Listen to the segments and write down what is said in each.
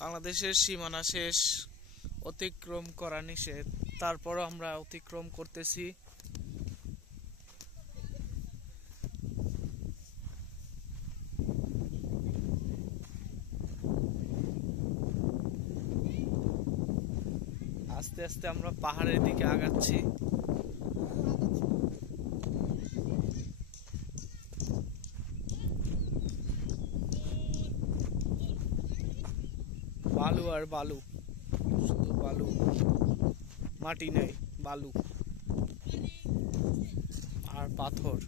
বাংলাদেশের সীমানা শেষ অতিক্রম করা নিষেধ, তারপরও আমরা অতিক্রম করতেছি। আস্তে আস্তে আমরা পাহাড়ের দিকে আগাচ্ছি। বালু আর বালু, শুধু বালু, মাটি নেই, বালু আর পাথর।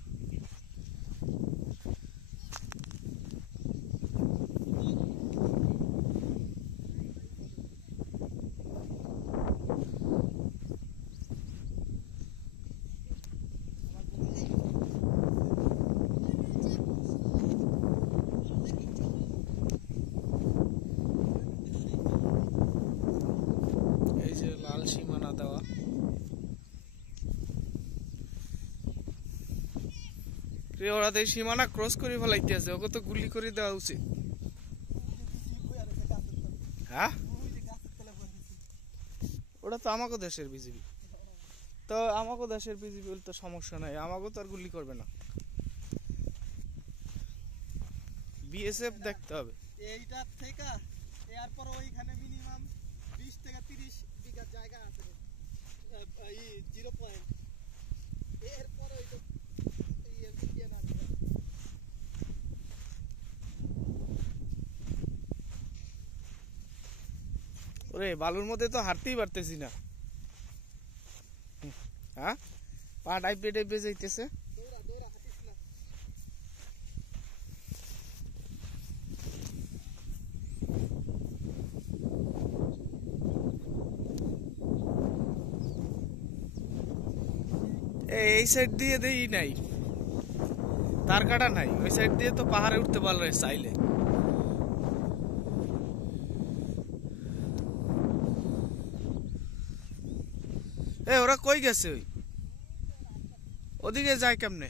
এই যে লাল সীমানা দেওয়া, ওরা তো সীমানা ক্রস করে ফেলাইতেছে, ওকে তো গুলি করে দেওয়া উচিত। হ্যাঁ, ওটা তো আমাকে দেশের বিজেপি, তো আমাকে দেশের বিজেপি তো সমস্যা নাই, আমাকে তো আর গুলি করবে না। বিএসএফ দেখতে হবে। এইটার থেকে এরপর ওইখানে মিনিমাম 20 থেকে 30 বিঘা জায়গা আছে, এই 0 পয়েন্ট। এরপর ওই তো ওরে বালুর মধ্যে তো হাঁটতেই পারতেছি না। হ্যাঁ, পা ডাইপে ডাইপে যাইতেছে। দৌড়া দৌড়া হাঁটিস না। এই সাইড দিয়ে দেই নাই, তার কাটা নাই, ওই সাইড দিয়ে তো পাহাড়ে উঠতে পারলো চাইলে। ওরা কই গেছে? ওদিকে যায় কেমনে?